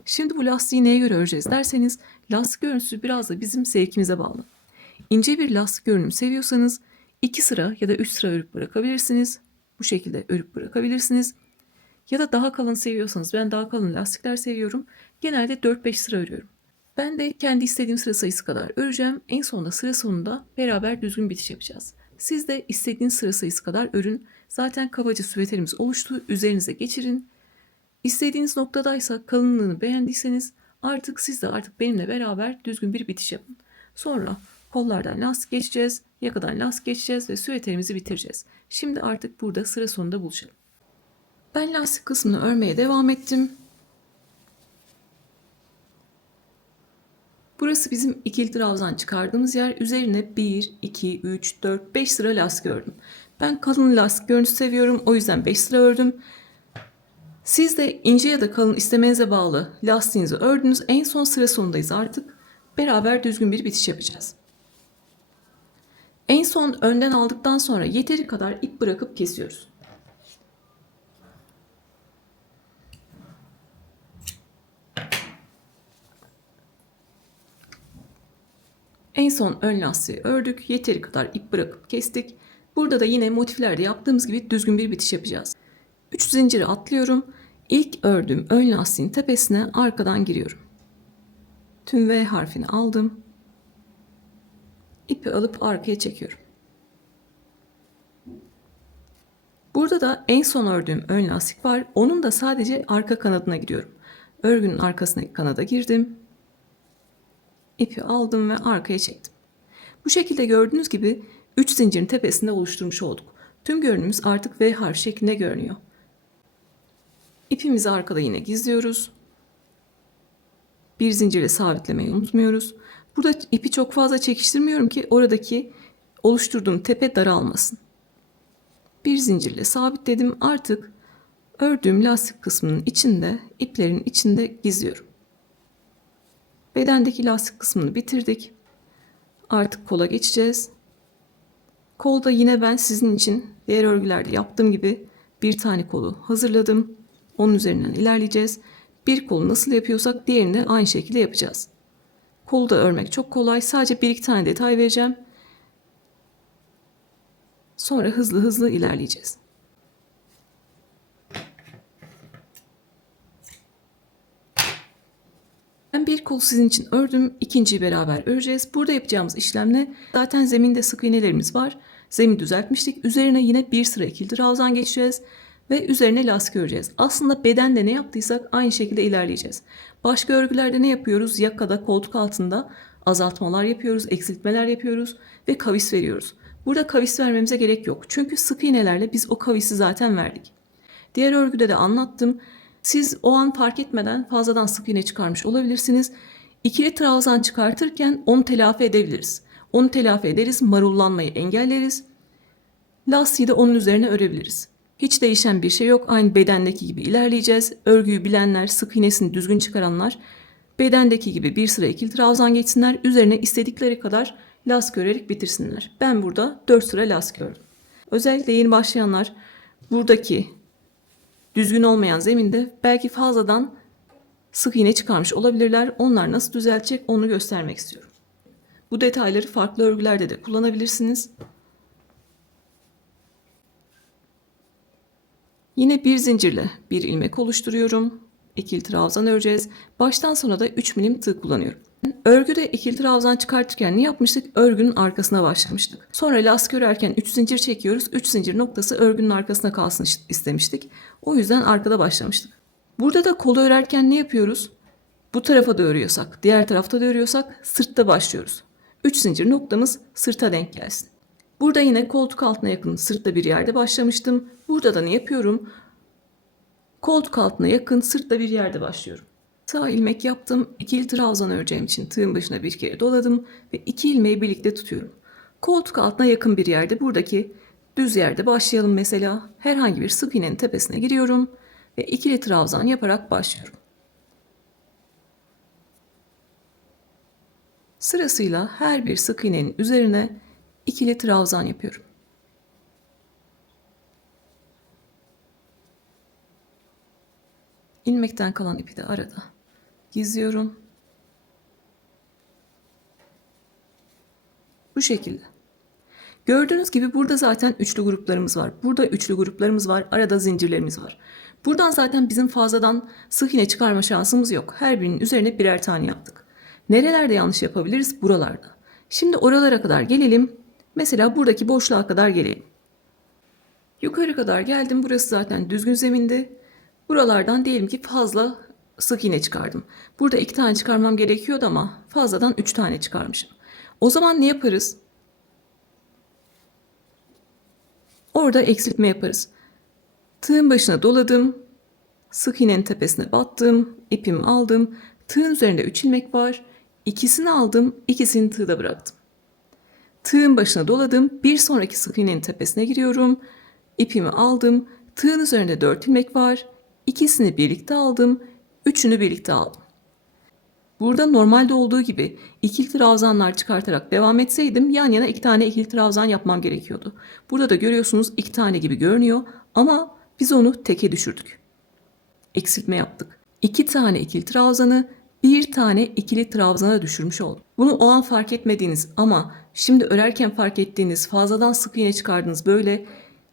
Şimdi bu lastiği neye göre öreceğiz derseniz, lastik görüntüsü biraz da bizim zevkimize bağlı. İnce bir lastik görünüm seviyorsanız 2 sıra ya da 3 sıra örüp bırakabilirsiniz. Bu şekilde örüp bırakabilirsiniz. Ya da daha kalın seviyorsanız, ben daha kalın lastikler seviyorum. Genelde 4-5 sıra örüyorum. Ben de kendi istediğim sıra sayısı kadar öreceğim. En sonunda sıra sonunda beraber düzgün bitiş yapacağız. Siz de istediğiniz sıra sayısı kadar örün. Zaten kabaca süveterimiz oluştu. Üzerinize geçirin. İstediğiniz noktadaysa, kalınlığını beğendiyseniz artık siz de benimle beraber düzgün bir bitiş yapın. Sonra kollardan lastik geçeceğiz, yakadan lastik geçeceğiz ve süveterimizi bitireceğiz. Şimdi artık burada sıra sonunda buluşalım. Ben lastik kısmını örmeye devam ettim. Burası bizim ikili trabzan çıkardığımız yer. Üzerine 1, 2, 3, 4, 5 sıra lastik ördüm. Ben kalın lastik görüntüsü seviyorum. O yüzden 5 sıra ördüm. Siz de ince ya da kalın istemenize bağlı lastiğinizi ördünüz. En son sıra sonundayız artık. Beraber düzgün bir bitiş yapacağız. En son önden aldıktan sonra yeteri kadar ip bırakıp kesiyoruz. En son ön lastiği ördük. Yeteri kadar ip bırakıp kestik. Burada da yine motiflerde yaptığımız gibi düzgün bir bitiş yapacağız. 3 zinciri atlıyorum. İlk ördüğüm ön lastiğin tepesine arkadan giriyorum. Tüm V harfini aldım. İpi alıp arkaya çekiyorum. Burada da en son ördüğüm ön lastik var. Onun da sadece arka kanadına giriyorum. Örgünün arkasındaki kanada girdim. İpi aldım ve arkaya çektim. Bu şekilde gördüğünüz gibi 3 zincirin tepesinde oluşturmuş olduk. Tüm görünümüz artık V harfi şeklinde görünüyor. İpimizi arkada yine gizliyoruz. Bir zincirle sabitlemeyi unutmuyoruz. Burada ipi çok fazla çekiştirmiyorum ki oradaki oluşturduğum tepe daralmasın. Bir zincirle sabitledim. Artık ördüğüm lastik kısmının içinde, iplerin içinde gizliyorum. Bedendeki lastik kısmını bitirdik. Artık kola geçeceğiz. Kolda yine ben sizin için diğer örgülerde yaptığım gibi bir tane kolu hazırladım. Onun üzerinden ilerleyeceğiz. Bir kolu nasıl yapıyorsak diğerini de aynı şekilde yapacağız. Kolu da örmek çok kolay. Sadece bir iki tane detay vereceğim. Sonra hızlı hızlı ilerleyeceğiz. Ben bir kolu sizin için ördüm. İkinciyi beraber öreceğiz. Burada yapacağımız işlem ne? Zaten zeminde sık iğnelerimiz var. Zemin düzeltmiştik. Üzerine yine bir sıra ikili trabzan geçeceğiz. Ve üzerine lastik öreceğiz. Aslında bedende ne yaptıysak aynı şekilde ilerleyeceğiz. Başka örgülerde ne yapıyoruz? Yakada, koltuk altında azaltmalar yapıyoruz, eksiltmeler yapıyoruz ve kavis veriyoruz. Burada kavis vermemize gerek yok. Çünkü sık iğnelerle biz o kavisi zaten verdik. Diğer örgüde de anlattım. Siz o an fark etmeden fazladan sık iğne çıkarmış olabilirsiniz. İkili trabzan çıkartırken onu telafi edebiliriz. Onu telafi ederiz, marullanmayı engelleriz. Lastiği de onun üzerine örebiliriz. Hiç değişen bir şey yok. Aynı bedendeki gibi ilerleyeceğiz. Örgüyü bilenler, sık iğnesini düzgün çıkaranlar bedendeki gibi bir sıra ikili trabzan geçsinler. Üzerine istedikleri kadar lastik örerek bitirsinler. Ben burada 4 sıra lastik ördüm. Özellikle yeni başlayanlar buradaki düzgün olmayan zeminde belki fazladan sık iğne çıkarmış olabilirler. Onlar nasıl düzeltecek onu göstermek istiyorum. Bu detayları farklı örgülerde de kullanabilirsiniz. Yine bir zincirle bir ilmek oluşturuyorum. İkili trabzan öreceğiz. Baştan sona da 3 milim tığ kullanıyorum. Örgüde ikili trabzan çıkartırken ne yapmıştık? Örgünün arkasına başlamıştık. Sonra lastik örerken 3 zincir çekiyoruz. 3 zincir noktası örgünün arkasına kalsın istemiştik. O yüzden arkada başlamıştık. Burada da kolu örerken ne yapıyoruz? Bu tarafa da örüyorsak, diğer tarafta da örüyorsak sırtta başlıyoruz. 3 zincir noktamız sırta denk gelsin. Burada yine koltuk altına yakın sırtta bir yerde başlamıştım. Burada da ne yapıyorum? Koltuk altına yakın sırtta bir yerde başlıyorum. Sağ ilmek yaptım. İkili trabzan öreceğim için tığın başına bir kere doladım ve 2 ilmeği birlikte tutuyorum. Koltuk altına yakın bir yerde buradaki düz yerde başlayalım mesela. Herhangi bir sık iğnenin tepesine giriyorum ve ikili trabzan yaparak başlıyorum. Sırasıyla her bir sık iğnenin üzerine ikili trabzan yapıyorum. İlmekten kalan ipi de arada gizliyorum. Bu şekilde. Gördüğünüz gibi burada zaten üçlü gruplarımız var. Burada üçlü gruplarımız var. Arada zincirlerimiz var. Buradan zaten bizim fazladan sık iğne çıkarma şansımız yok. Her birinin üzerine birer tane yaptık. Nerelerde yanlış yapabiliriz? Buralarda. Şimdi oralara kadar gelelim. Mesela buradaki boşluğa kadar gelelim. Yukarı kadar geldim. Burası zaten düzgün zemindi. Buralardan diyelim ki fazla sık iğne çıkardım. Burada 2 tane çıkarmam gerekiyordu ama fazladan 3 tane çıkarmışım. O zaman ne yaparız? Orada eksiltme yaparız. Tığın başına doladım. Sık iğnenin tepesine battım. İpimi aldım. Tığın üzerinde 3 ilmek var. İkisini aldım. İkisini tığda bıraktım. Tığın başına doladım. Bir sonraki sık iğnenin tepesine giriyorum. İpimi aldım. Tığın üzerinde 4 ilmek var. İkisini birlikte aldım. Üçünü birlikte aldım. Burada normalde olduğu gibi ikili trabzanlar çıkartarak devam etseydim yan yana 2 tane ikili trabzan yapmam gerekiyordu. Burada da görüyorsunuz 2 tane gibi görünüyor ama biz onu teke düşürdük. Eksiltme yaptık. 2 tane ikili trabzanı bir tane ikili trabzana düşürmüş oldum. Bunu o an fark etmediğiniz ama şimdi örerken fark ettiğiniz fazladan sık iğne çıkardığınız böyle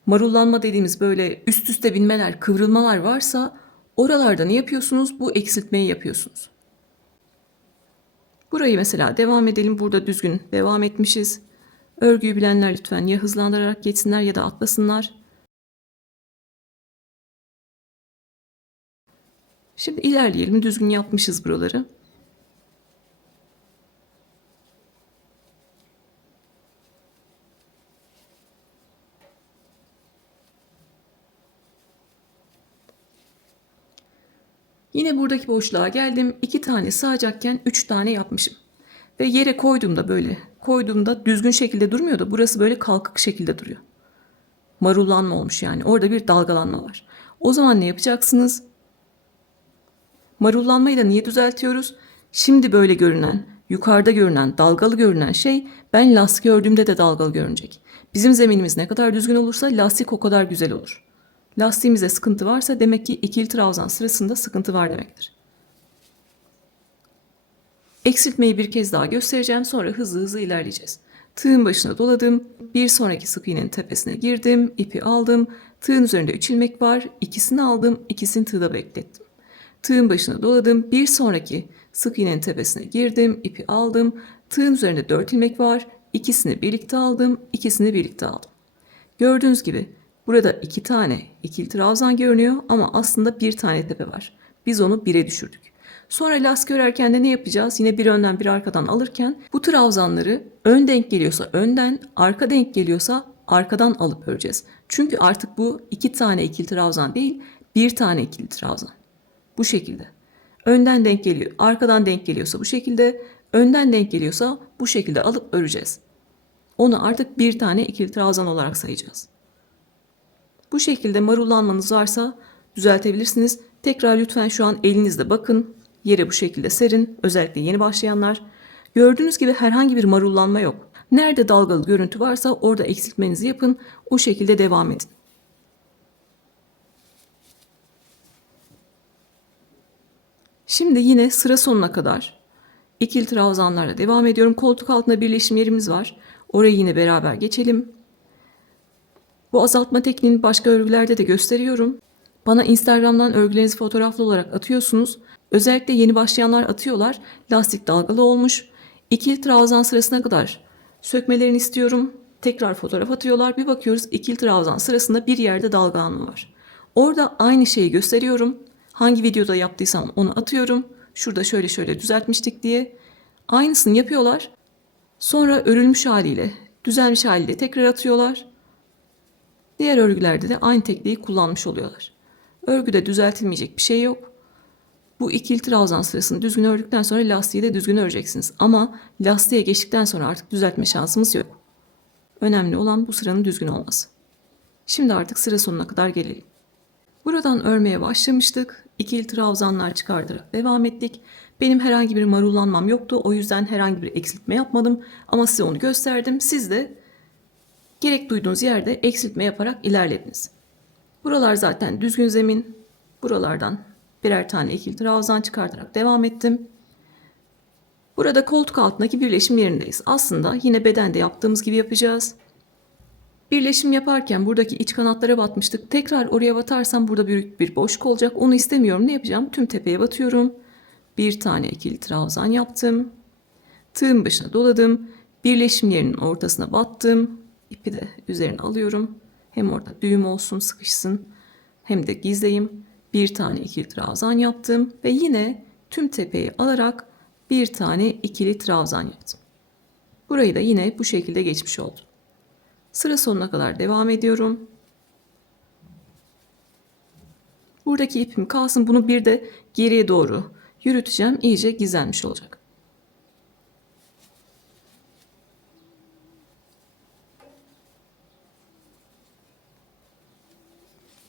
marullanma dediğimiz böyle üst üste binmeler, kıvrılmalar varsa oralarda ne yapıyorsunuz? Bu eksiltmeyi yapıyorsunuz. Burayı mesela devam edelim. Burada düzgün devam etmişiz. Örgüyü bilenler lütfen ya hızlandırarak geçsinler ya da atlasınlar. Şimdi ilerleyelim. Düzgün yapmışız buraları. Yine buradaki boşluğa geldim. 2 tane sığacakken 3 tane yapmışım. Ve yere koyduğumda düzgün şekilde durmuyor da burası böyle kalkık şekilde duruyor. Marullanma olmuş yani. Orada bir dalgalanma var. O zaman ne yapacaksınız? Marullanmayı da niye düzeltiyoruz? Şimdi böyle görünen, yukarıda görünen, dalgalı görünen şey ben lastik ördüğümde de dalgalı görünecek. Bizim zeminimiz ne kadar düzgün olursa lastik o kadar güzel olur. Lastiğimizde sıkıntı varsa demek ki ikili trabzan sırasında sıkıntı var demektir. Eksiltmeyi bir kez daha göstereceğim, sonra hızlı hızlı ilerleyeceğiz. Tığın başına doladım, bir sonraki sık iğnenin tepesine girdim, ipi aldım, tığın üzerinde 3 ilmek var, ikisini aldım, ikisini tığda beklettim. Tığın başına doladım, bir sonraki Sık iğnenin tepesine girdim, ipi aldım. Tığın üzerinde 4 ilmek var. İkisini birlikte aldım, ikisini birlikte aldım. Gördüğünüz gibi burada 2 tane ikili trabzan görünüyor ama aslında bir tane tepe var. Biz onu 1'e düşürdük. Sonra lastik örerken de ne yapacağız? Yine bir önden bir arkadan alırken bu trabzanları ön denk geliyorsa önden, arka denk geliyorsa arkadan alıp öreceğiz. Çünkü artık bu 2 tane ikili trabzan değil, bir tane ikili trabzan. Bu şekilde. Önden denk geliyor, arkadan denk geliyorsa bu şekilde, önden denk geliyorsa bu şekilde alıp öreceğiz. Onu artık bir tane ikili trabzan olarak sayacağız. Bu şekilde marullanmanız varsa düzeltebilirsiniz. Tekrar lütfen şu an elinizde bakın. Yere bu şekilde serin. Özellikle yeni başlayanlar. Gördüğünüz gibi herhangi bir marullanma yok. Nerede dalgalı görüntü varsa orada eksiltmenizi yapın. O şekilde devam edin. Şimdi yine sıra sonuna kadar ikili trabzanlarla devam ediyorum. Koltuk altında birleşim yerimiz var. Orayı yine beraber geçelim. Bu azaltma tekniğini başka örgülerde de gösteriyorum. Bana Instagram'dan örgülerinizi fotoğraflı olarak atıyorsunuz. Özellikle yeni başlayanlar atıyorlar. Lastik dalgalı olmuş. İkili trabzan sırasına kadar sökmelerini istiyorum. Tekrar fotoğraf atıyorlar. Bir bakıyoruz ikili trabzan sırasında bir yerde dalgalanma var. Orada aynı şeyi gösteriyorum. Hangi videoda yaptıysam onu atıyorum. Şurada şöyle düzeltmiştik diye. Aynısını yapıyorlar. Sonra örülmüş haliyle, düzelmiş haliyle tekrar atıyorlar. Diğer örgülerde de aynı tekniği kullanmış oluyorlar. Örgüde düzeltilmeyecek bir şey yok. Bu ikili trabzan sırasını düzgün ördükten sonra lastiği de düzgün öreceksiniz. Ama lastiğe geçtikten sonra artık düzeltme şansımız yok. Önemli olan bu sıranın düzgün olması. Şimdi artık sıra sonuna kadar gelelim. Buradan örmeye başlamıştık. İkili trabzanlar çıkartarak devam ettik. Benim herhangi bir marullanmam yoktu. O yüzden herhangi bir eksiltme yapmadım. Ama size onu gösterdim. Siz de gerek duyduğunuz yerde eksiltme yaparak ilerlediniz. Buralar zaten düzgün zemin. Buralardan birer tane ikili trabzan çıkartarak devam ettim. Burada koltuk altındaki birleşim yerindeyiz. Aslında yine bedende yaptığımız gibi yapacağız. Birleşim yaparken buradaki iç kanatlara batmıştık. Tekrar oraya batarsam burada büyük bir boşluk olacak. Onu istemiyorum. Ne yapacağım? Tüm tepeye batıyorum. Bir tane ikili trabzan yaptım. Tığın başına doladım. Birleşim yerinin ortasına battım. İpi de üzerine alıyorum. Hem orada düğüm olsun, sıkışsın. Hem de gizleyeyim. Bir tane ikili trabzan yaptım. Ve yine tüm tepeyi alarak bir tane ikili trabzan yaptım. Burayı da yine bu şekilde geçmiş oldum. Sıra sonuna kadar devam ediyorum. Buradaki ipim kalsın. Bunu bir de geriye doğru yürüteceğim. İyice gizlenmiş olacak.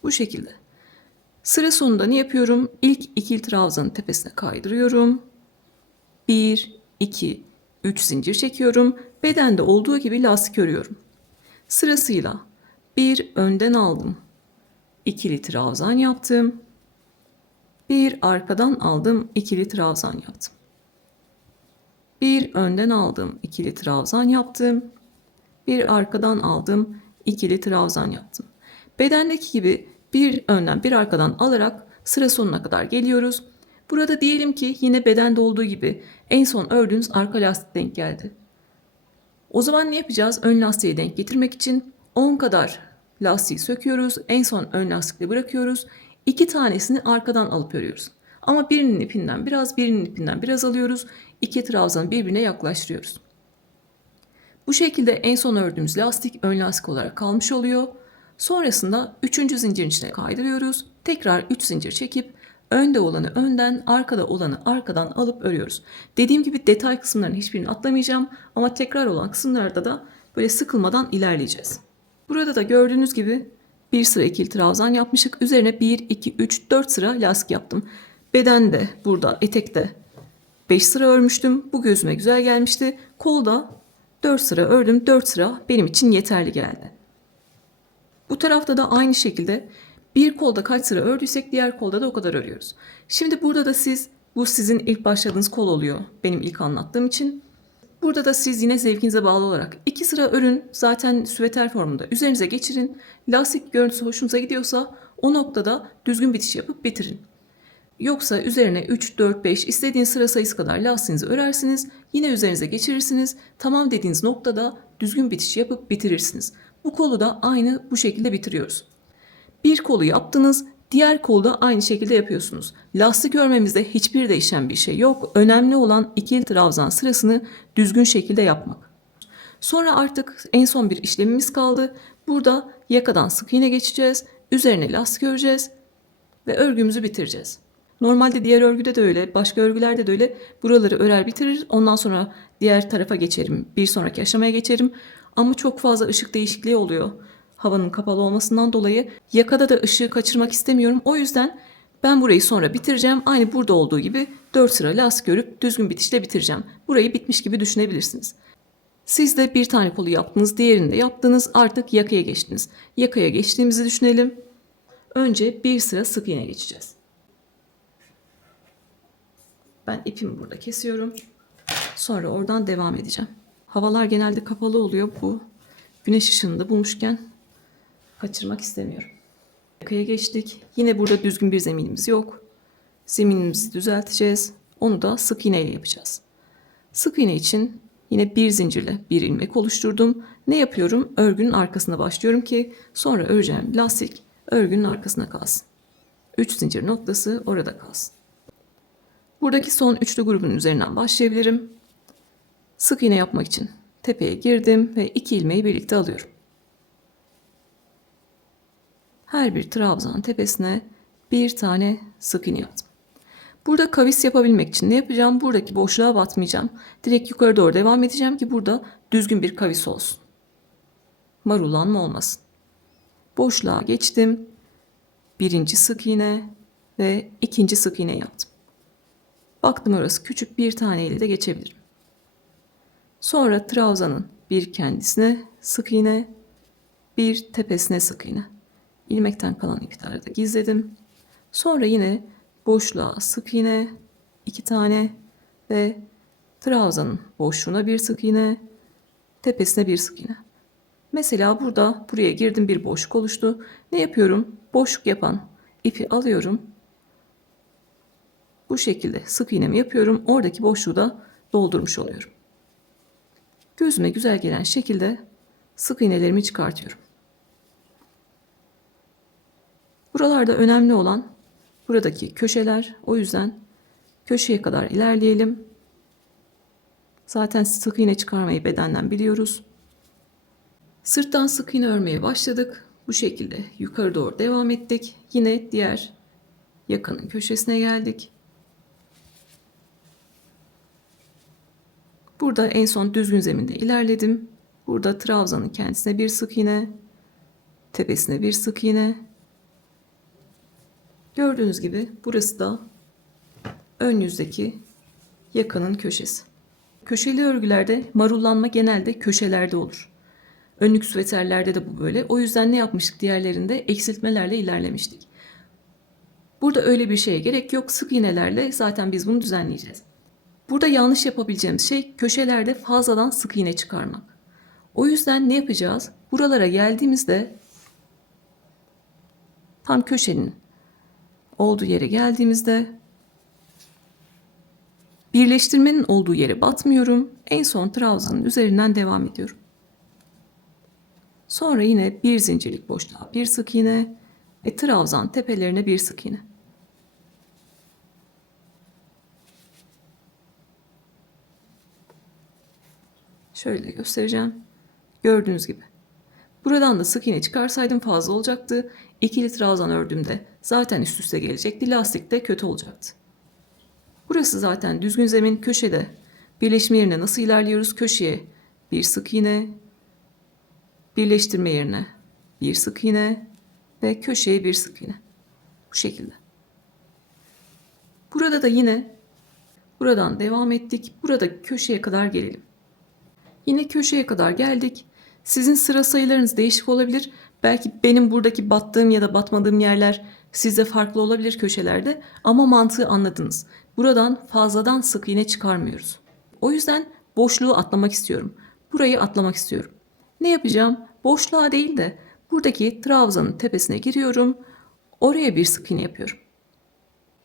Bu şekilde. Sıra sonunda ne yapıyorum? İlk ikili trabzanın tepesine kaydırıyorum. 1, 2, 3 zincir çekiyorum. Bedende olduğu gibi lastik örüyorum. Sırasıyla bir önden aldım. İkili trabzan yaptım. Bir arkadan aldım. İkili trabzan yaptım. Bir önden aldım. İkili trabzan yaptım. Bir arkadan aldım. İkili trabzan yaptım. Bedendeki gibi bir önden bir arkadan alarak sıra sonuna kadar geliyoruz. Burada diyelim ki yine bedende olduğu gibi en son ördüğünüz arka lastik denk geldi. O zaman ne yapacağız? Ön lastiği denk getirmek için 10 kadar lastiği söküyoruz. En son ön lastikle bırakıyoruz. 2 tanesini arkadan alıp örüyoruz. Ama birinin ipinden biraz, birinin ipinden biraz alıyoruz. 2 trabzanı birbirine yaklaştırıyoruz. Bu şekilde en son ördüğümüz lastik ön lastik olarak kalmış oluyor. Sonrasında 3. zincirin içine kaydırıyoruz. Tekrar 3 zincir çekip önde olanı önden, arkada olanı arkadan alıp örüyoruz. Dediğim gibi detay kısımlarının hiçbirini atlamayacağım ama tekrar olan kısımlarda da böyle sıkılmadan ilerleyeceğiz. Burada da gördüğünüz gibi bir sıra ikili trabzan yapmıştık. Üzerine 1, 2, 3, 4 sıra lastik yaptım. Bedende, burada, etekte 5 sıra örmüştüm. Bu gözüme güzel gelmişti. Kolda 4 sıra ördüm. 4 sıra benim için yeterli geldi. Bu tarafta da aynı şekilde bir kolda kaç sıra ördüysek diğer kolda da o kadar örüyoruz. Şimdi burada da bu sizin ilk başladığınız kol oluyor. Benim ilk anlattığım için. Burada da siz yine zevkinize bağlı olarak 2 sıra örün. Zaten süveter formunda üzerinize geçirin. Lastik görüntüsü hoşunuza gidiyorsa o noktada düzgün bitiş yapıp bitirin. Yoksa üzerine 3, 4, 5 istediğiniz sıra sayısı kadar lastiğinizi örersiniz. Yine üzerinize geçirirsiniz. Tamam dediğiniz noktada düzgün bitiş yapıp bitirirsiniz. Bu kolu da aynı bu şekilde bitiriyoruz. Bir kolu yaptınız, diğer kolu da aynı şekilde yapıyorsunuz. Lastik örmemizde hiçbir değişen bir şey yok. Önemli olan ikili trabzan sırasını düzgün şekilde yapmak. Sonra artık en son bir işlemimiz kaldı. Burada yakadan sık iğne geçeceğiz. Üzerine lastik öreceğiz ve örgümüzü bitireceğiz. Normalde diğer örgüde de öyle, başka örgülerde de öyle. Buraları örer bitirir. Ondan sonra diğer tarafa geçerim. Bir sonraki aşamaya geçerim. Ama çok fazla ışık değişikliği oluyor. Havanın kapalı olmasından dolayı yakada da ışığı kaçırmak istemiyorum. O yüzden ben burayı sonra bitireceğim. Aynı burada olduğu gibi 4 sıra lastik örüp düzgün bitişle bitireceğim. Burayı bitmiş gibi düşünebilirsiniz. Siz de bir tane kolu yaptınız, diğerini de yaptınız. Artık yakaya geçtiniz. Yakaya geçtiğimizi düşünelim. Önce bir sıra sık iğne geçeceğiz. Ben ipimi burada kesiyorum. Sonra oradan devam edeceğim. Havalar genelde kapalı oluyor. Bu güneş ışığını da bulmuşken kaçırmak istemiyorum. Yakaya geçtik. Yine burada düzgün bir zeminimiz yok. Zeminimizi düzelteceğiz. Onu da sık iğne ile yapacağız. Sık iğne için yine bir zincirle bir ilmek oluşturdum. Ne yapıyorum? Örgünün arkasına başlıyorum ki sonra öreceğim lastik örgünün arkasına kalsın. 3 zincir noktası orada kalsın. Buradaki son üçlü grubun üzerinden başlayabilirim. Sık iğne yapmak için tepeye girdim ve 2 ilmeği birlikte alıyorum. Her bir trabzan tepesine bir tane sık iğne yaptım. Burada kavis yapabilmek için ne yapacağım? Buradaki boşluğa batmayacağım. Direkt yukarı doğru devam edeceğim ki burada düzgün bir kavis olsun. Marullanma olmasın. Boşluğa geçtim. Birinci sık iğne ve ikinci sık iğne yaptım. Baktım orası küçük, bir taneyle de geçebilirim. Sonra trabzanın bir kendisine sık iğne, bir tepesine sık iğne. İlmekten kalan ipleri de gizledim. Sonra yine boşluğa sık iğne, 2 tane ve trabzanın boşluğuna bir sık iğne, tepesine bir sık iğne. Mesela burada buraya girdim, bir boşluk oluştu. Ne yapıyorum? Boşluk yapan ipi alıyorum. Bu şekilde sık iğnemi yapıyorum. Oradaki boşluğu da doldurmuş oluyorum. Gözüme güzel gelen şekilde sık iğnelerimi çıkartıyorum. Buralarda önemli olan buradaki köşeler. O yüzden köşeye kadar ilerleyelim. Zaten sık iğne çıkarmayı bedenden biliyoruz. Sırttan sık iğne örmeye başladık. Bu şekilde yukarı doğru devam ettik. Yine diğer yakanın köşesine geldik. Burada en son düzgün zeminde ilerledim. Burada trabzanın kendisine bir sık iğne, tepesine bir sık iğne. Gördüğünüz gibi burası da ön yüzdeki yakanın köşesi. Köşeli örgülerde marullanma genelde köşelerde olur. Önlük süveterlerde de bu böyle. O yüzden ne yapmıştık diğerlerinde? Eksiltmelerle ilerlemiştik. Burada öyle bir şeye gerek yok. Sık iğnelerle zaten biz bunu düzenleyeceğiz. Burada yanlış yapabileceğimiz şey köşelerde fazladan sık iğne çıkarmak. O yüzden ne yapacağız? Buralara geldiğimizde tam köşenin olduğu yere geldiğimizde birleştirmenin olduğu yere batmıyorum. En son trabzanın üzerinden devam ediyorum. Sonra yine bir zincirlik boşluğa bir sık iğne ve trabzan tepelerine bir sık iğne. Şöyle göstereceğim. Gördüğünüz gibi. Buradan da sık iğne çıkarsaydım fazla olacaktı. İkili trabzan ördüğümde zaten üst üste gelecekti. Lastik de kötü olacaktı. Burası zaten düzgün zemin, köşede. Birleşme yerine nasıl ilerliyoruz? Köşeye bir sık iğne, birleştirme yerine bir sık iğne ve köşeye bir sık iğne. Bu şekilde. Burada da yine buradan devam ettik. Burada köşeye kadar gelelim. Yine köşeye kadar geldik. Sizin sıra sayılarınız değişik olabilir. Belki benim buradaki battığım ya da batmadığım yerler sizde farklı olabilir köşelerde. Ama mantığı anladınız. Buradan fazladan sık iğne çıkarmıyoruz. O yüzden boşluğu atlamak istiyorum. Burayı atlamak istiyorum. Ne yapacağım? Boşluğa değil de buradaki trabzanın tepesine giriyorum. Oraya bir sık iğne yapıyorum.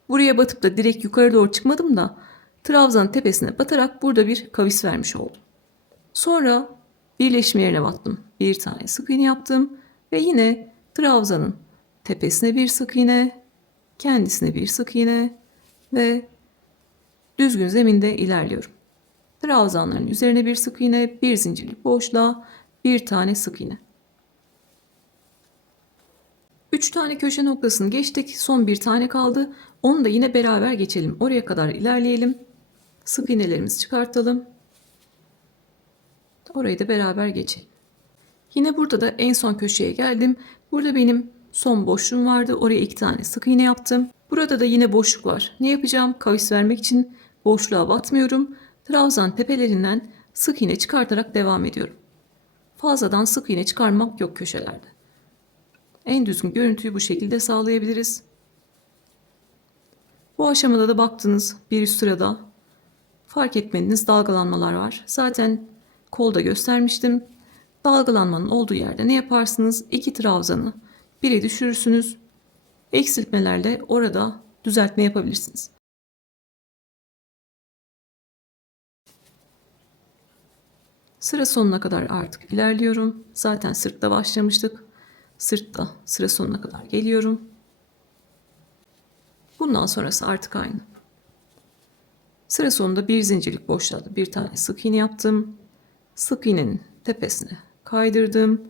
Buraya batıp da direkt yukarı doğru çıkmadım da trabzanın tepesine batarak burada bir kavis vermiş oldum. Sonra birleşim yerine battım. Bir tane sık iğne yaptım ve yine trabzanın tepesine bir sık iğne, kendisine bir sık iğne ve düzgün zeminde ilerliyorum. Trabzanların üzerine bir sık iğne, bir zincirlik boşluğa bir tane sık iğne. 3 tane köşe noktasını geçtik. Son bir tane kaldı. Onu da yine beraber geçelim. Oraya kadar ilerleyelim. Sık iğnelerimizi çıkartalım. Orayı da beraber geçelim. Yine burada da en son köşeye geldim. Burada benim son boşluğum vardı. Oraya 2 tane sık iğne yaptım. Burada da yine boşluk var. Ne yapacağım? Kavis vermek için boşluğa batmıyorum. Trabzan tepelerinden sık iğne çıkartarak devam ediyorum. Fazladan sık iğne çıkarmak yok köşelerde. En düzgün görüntüyü bu şekilde sağlayabiliriz. Bu aşamada da baktınız bir üst sırada fark etmediğiniz dalgalanmalar var. Zaten kolda göstermiştim. Dalgalanmanın olduğu yerde ne yaparsınız? 2 trabzanı biri düşürürsünüz. Eksiltmelerle orada düzeltme yapabilirsiniz. Sıra sonuna kadar artık ilerliyorum. Zaten sırtta başlamıştık. Sırtta sıra sonuna kadar geliyorum. Bundan sonrası artık aynı. Sıra sonunda bir zincirlik boşluğa bir tane sık iğne yaptım. Sık iğnenin tepesine kaydırdım.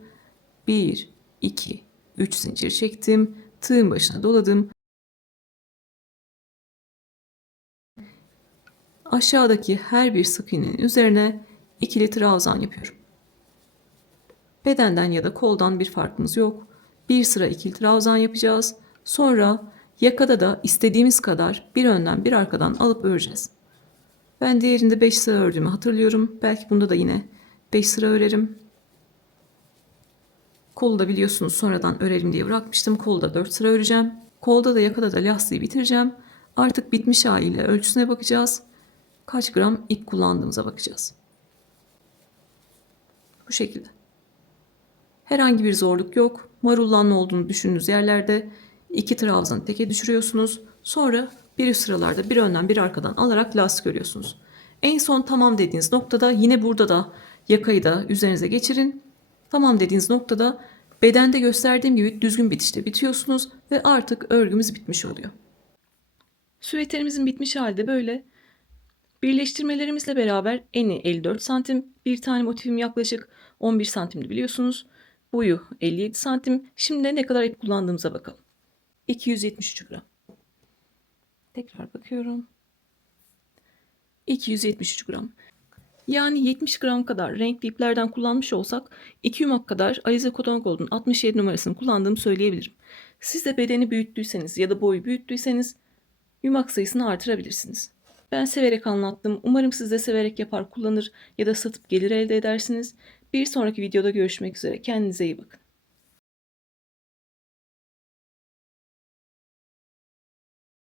1, 2, 3 zincir çektim. Tığın başına doladım. Aşağıdaki her bir sık iğnenin üzerine ikili trabzan yapıyorum. Bedenden ya da koldan bir farkımız yok. Bir sıra ikili trabzan yapacağız. Sonra yakada da istediğimiz kadar bir önden bir arkadan alıp öreceğiz. Ben diğerinde 5 sıra ördüğümü hatırlıyorum. Belki bunda da yine 5 sıra örerim. Kolu da biliyorsunuz sonradan örerim diye bırakmıştım. Kolda 4 sıra öreceğim. Kolda da yakada da lastiği bitireceğim. Artık bitmiş haliyle ölçüsüne bakacağız. Kaç gram ip kullandığımıza bakacağız. Bu şekilde. Herhangi bir zorluk yok. Marullanma olduğunu düşündüğünüz yerlerde 2 trabzanı teke düşürüyorsunuz. Sonra bir üst sıralarda bir önden bir arkadan alarak lastik örüyorsunuz. En son tamam dediğiniz noktada yine burada da yakayı da üzerinize geçirin. Tamam dediğiniz noktada bedende gösterdiğim gibi düzgün bitişte bitiyorsunuz ve artık örgümüz bitmiş oluyor. Süveterimizin bitmiş halde böyle. Birleştirmelerimizle beraber eni 54 santim, bir tane motifim yaklaşık 11 santimdi biliyorsunuz. Boyu 57 santim. Şimdi ne kadar ip kullandığımıza bakalım. 273 gram. Tekrar bakıyorum. 273 gram. Yani 70 gram kadar renkli iplerden kullanmış olsak 2 yumak kadar Alize Cotton Gold'un 67 numarasını kullandığımı söyleyebilirim. Siz de bedeni büyüttüyseniz ya da boyu büyüttüyseniz yumak sayısını artırabilirsiniz. Ben severek anlattım. Umarım siz de severek yapar kullanır ya da satıp gelir elde edersiniz. Bir sonraki videoda görüşmek üzere. Kendinize iyi bakın.